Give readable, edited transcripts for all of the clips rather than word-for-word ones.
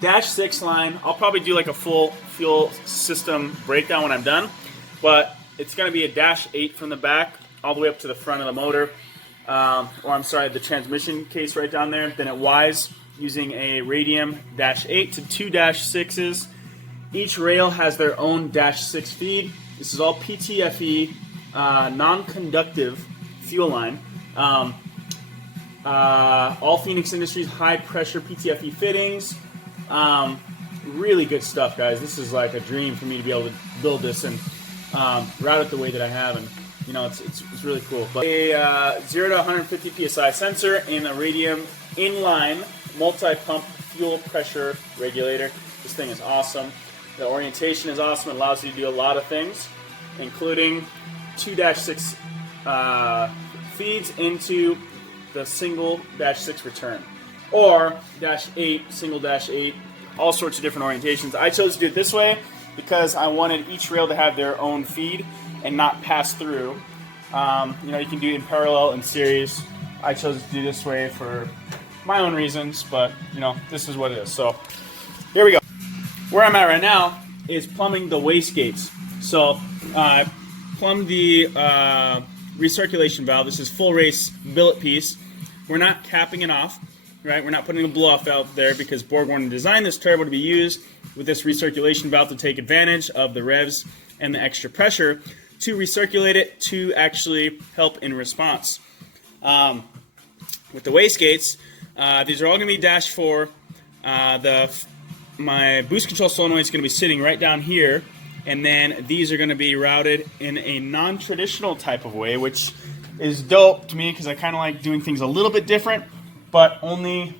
Dash 6 line. I'll probably do like a full fuel system breakdown when I'm done, but it's going to be a Dash 8 from the back all the way up to the front of the motor, or I'm sorry, the transmission case right down there. Then at Wise, using a Radium Dash 8 to 2 Dash 6s. Each rail has their own Dash 6 feed. This is all PTFE, non-conductive fuel line. All Phoenix Industries high pressure PTFE fittings. Really good stuff, guys. This is like a dream for me to be able to build this and route it the way that I have, and you know, it's really cool. But a 0 to 150 psi sensor and a Radium inline multi-pump fuel pressure regulator. This thing is awesome. The orientation is awesome. It allows you to do a lot of things, including 2 Dash 6 feeds into the single Dash 6 return, or Dash 8, single Dash 8, all sorts of different orientations. I chose to do it this way because I wanted each rail to have their own feed and not pass through. You know, you can do it in parallel and series. I chose to do this way for my own reasons, but you know, this is what it is. So here we go. Where I'm at right now is plumbing the wastegates. So I plumbed the recirculation valve. This is full race billet piece. We're not capping it off, right? We're not putting a blow-off valve there because BorgWarner designed this turbo to be used with this recirculation valve to take advantage of the revs and the extra pressure to recirculate it to actually help in response. With the wastegates, these are all going to be Dash 4. My boost control solenoid is going to be sitting right down here, and then these are going to be routed in a non-traditional type of way, which is dope to me because I kind of like doing things a little bit different, but only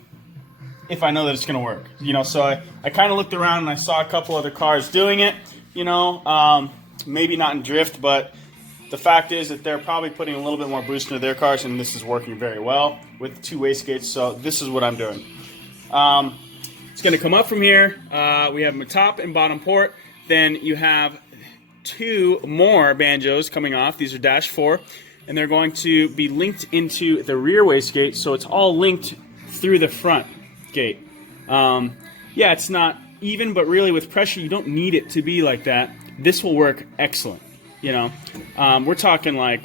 if I know that it's going to work. You know, so I kind of looked around and I saw a couple other cars doing it, you know, maybe not in drift, but the fact is that they're probably putting a little bit more boost into their cars, and this is working very well with the 2 wastegates, so this is what I'm doing. It's going to come up from here. We have a top and bottom port. Then you have 2 more banjos coming off. These are Dash 4, and they're going to be linked into the rear wastegate, so it's all linked through the front gate. Yeah, it's not even, but really with pressure, you don't need it to be like that. This will work excellent. You know, we're talking like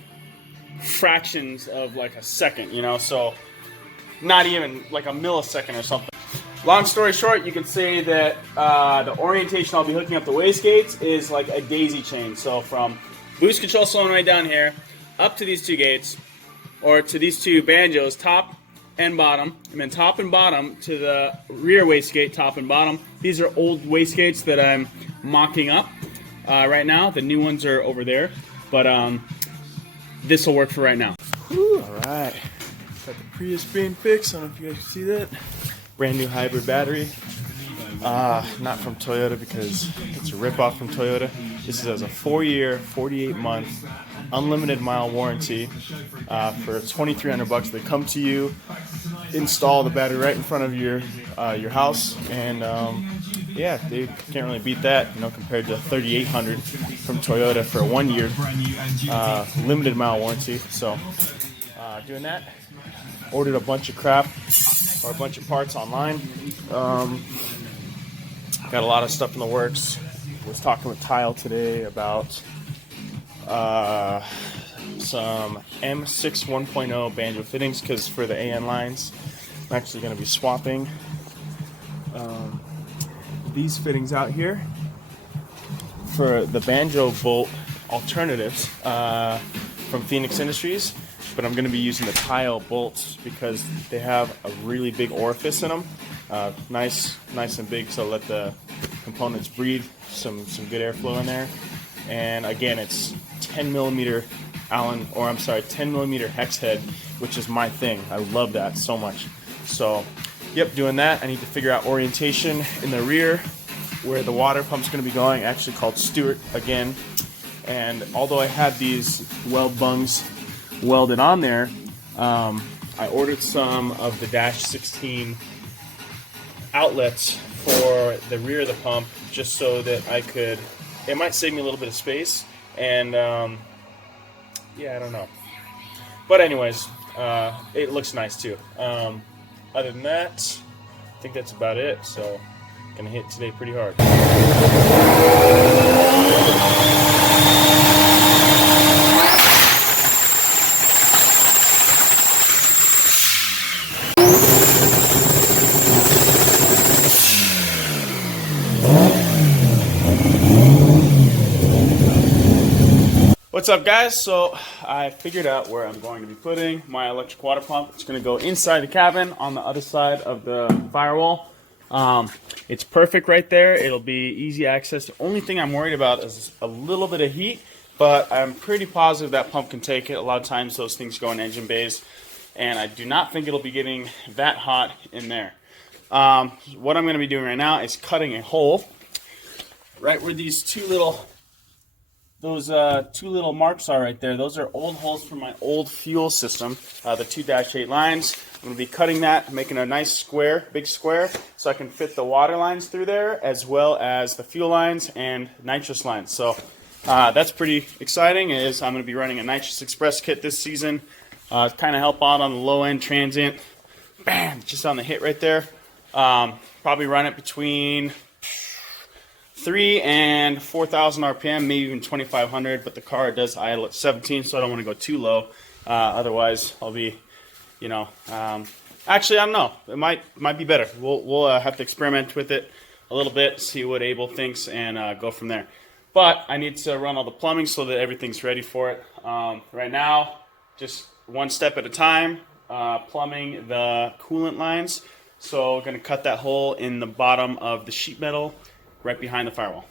fractions of like a second, you know, so not even like a millisecond or something. Long story short, you can say that the orientation I'll be hooking up the wastegates is like a daisy chain. So from boost control solenoid down here up to these 2 gates, or to these 2 banjos, top and bottom, and then top and bottom to the rear wastegate, top and bottom. These are old wastegates that I'm mocking up right now. The new ones are over there, but this will work for right now. Whew, all right, got the Prius being fixed. I don't know if you guys can see that. Brand new hybrid battery. Not from Toyota because it's a ripoff from Toyota. This is a 4-year, 48-month, unlimited mile warranty for $2,300. They come to you, install the battery right in front of your house, and yeah, they can't really beat that, you know, compared to $3,800 from Toyota for a 1-year limited mile warranty. So doing that, ordered a bunch of crap or a bunch of parts online. Got a lot of stuff in the works. Was talking with Kyle today about some M6 1.0 banjo fittings, because for the AN lines I'm actually going to be swapping these fittings out here for the banjo bolt alternatives from Phoenix Industries, but I'm going to be using the tile bolts because they have a really big orifice in them, nice and big, so let the components breathe some good airflow in there. And again, it's 10 millimeter hex head, which is my thing. I love that so much. So yep, doing that. I need to figure out orientation in the rear where the water pump's going to be going, actually called Stewart again. And although I had these weld bungs welded on there, I ordered some of the Dash 16 outlets for the rear of the pump, just so that it might save me a little bit of space, and yeah, I don't know. But anyways, it looks nice too. Other than that, I think that's about it. So Gonna hit today pretty hard. What's up, guys? So I figured out where I'm going to be putting my electric water pump. It's going to go inside the cabin on the other side of the firewall. It's perfect right there. It'll be easy access. The only thing I'm worried about is a little bit of heat, but I'm pretty positive that pump can take it. A lot of times those things go in engine bays, and I do not think it'll be getting that hot in there. What I'm going to be doing right now is cutting a hole right where these two little marks are right there. Those are old holes from my old fuel system, the 2-8 lines. I'm going to be cutting that, making a nice square, big square, so I can fit the water lines through there, as well as the fuel lines and nitrous lines. So that's pretty exciting. I'm going to be running a nitrous express kit this season, kind of help out on the low-end transient. Bam! Just on the hit right there. Probably run it between 3 and 4,000 RPM, maybe even 2,500, but the car does idle at 17, so I don't want to go too low. Otherwise, I'll be, actually, I don't know. It might be better. We'll have to experiment with it a little bit, see what Abel thinks, and go from there. But I need to run all the plumbing so that everything's ready for it. Right now, just one step at a time, plumbing the coolant lines. So I'm going to cut that hole in the bottom of the sheet metal right behind the firewall.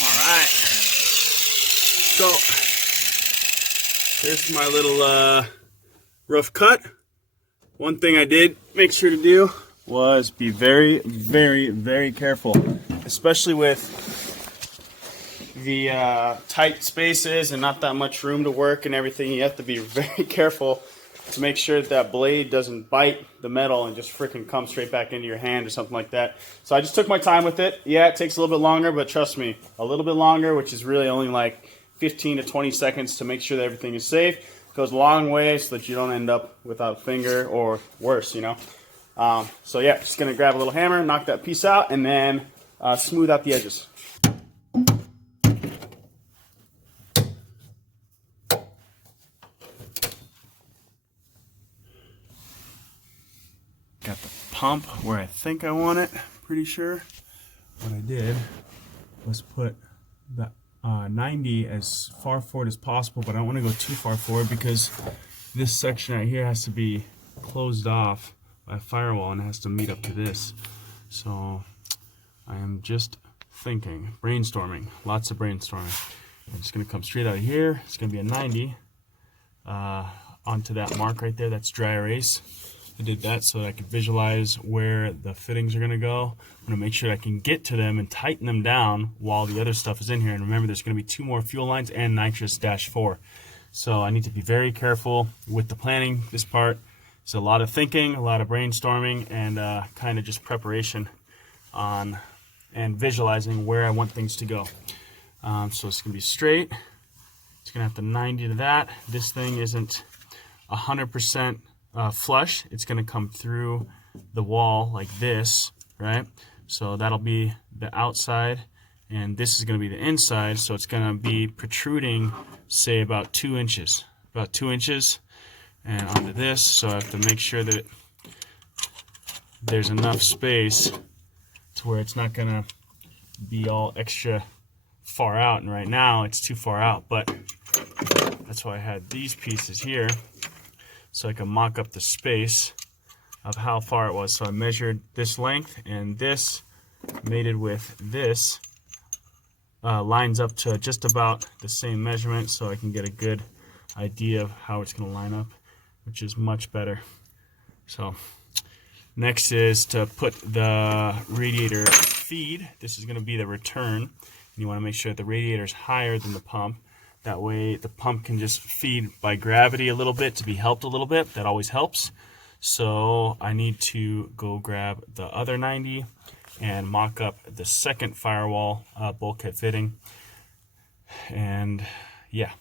Alright, so here's my little rough cut. One thing I did make sure to do was be very, very, very careful, especially with the tight spaces and not that much room to work and everything. You have to be very careful to make sure that blade doesn't bite the metal and just freaking come straight back into your hand or something like that. So I just took my time with it. Yeah, it takes a little bit longer, but trust me, a little bit longer, which is really only like 15 to 20 seconds to make sure that everything is safe. It goes a long way so that you don't end up without a finger or worse, So yeah, just gonna grab a little hammer, knock that piece out, and then smooth out the edges. Got the pump where I think I want it, pretty sure. What I did was put the 90 as far forward as possible, but I don't want to go too far forward because this section right here has to be closed off by a firewall and it has to meet up to this. So I am just thinking, brainstorming, lots of brainstorming. I'm just going to come straight out of here. It's going to be a 90 onto that mark right there. That's dry erase. I did that so that I could visualize where the fittings are going to go. I'm going to make sure I can get to them and tighten them down while the other stuff is in here. And remember, there's going to be 2 more fuel lines and nitrous-4. So I need to be very careful with the planning. This part is a lot of thinking, a lot of brainstorming, and kind of just preparation on and visualizing where I want things to go. So it's going to be straight. It's going to have the 90 to that. This thing isn't 100% flush. It's going to come through the wall like this, right? So that'll be the outside, and this is going to be the inside, so it's going to be protruding, say, about 2 inches. About 2 inches, and onto this, so I have to make sure that there's enough space to where it's not going to be all extra far out, and right now it's too far out, but that's why I had these pieces here, so I can mock up the space of how far it was. So I measured this length, and this mated with this lines up to just about the same measurement, so I can get a good idea of how it's going to line up, which is much better. So next is to put the radiator feed. This is going to be the return, and you want to make sure that the radiator is higher than the pump. That way the pump can just feed by gravity a little bit to be helped a little bit. That always helps. So I need to go grab the other 90 and mock up the second firewall bulkhead fitting. And yeah,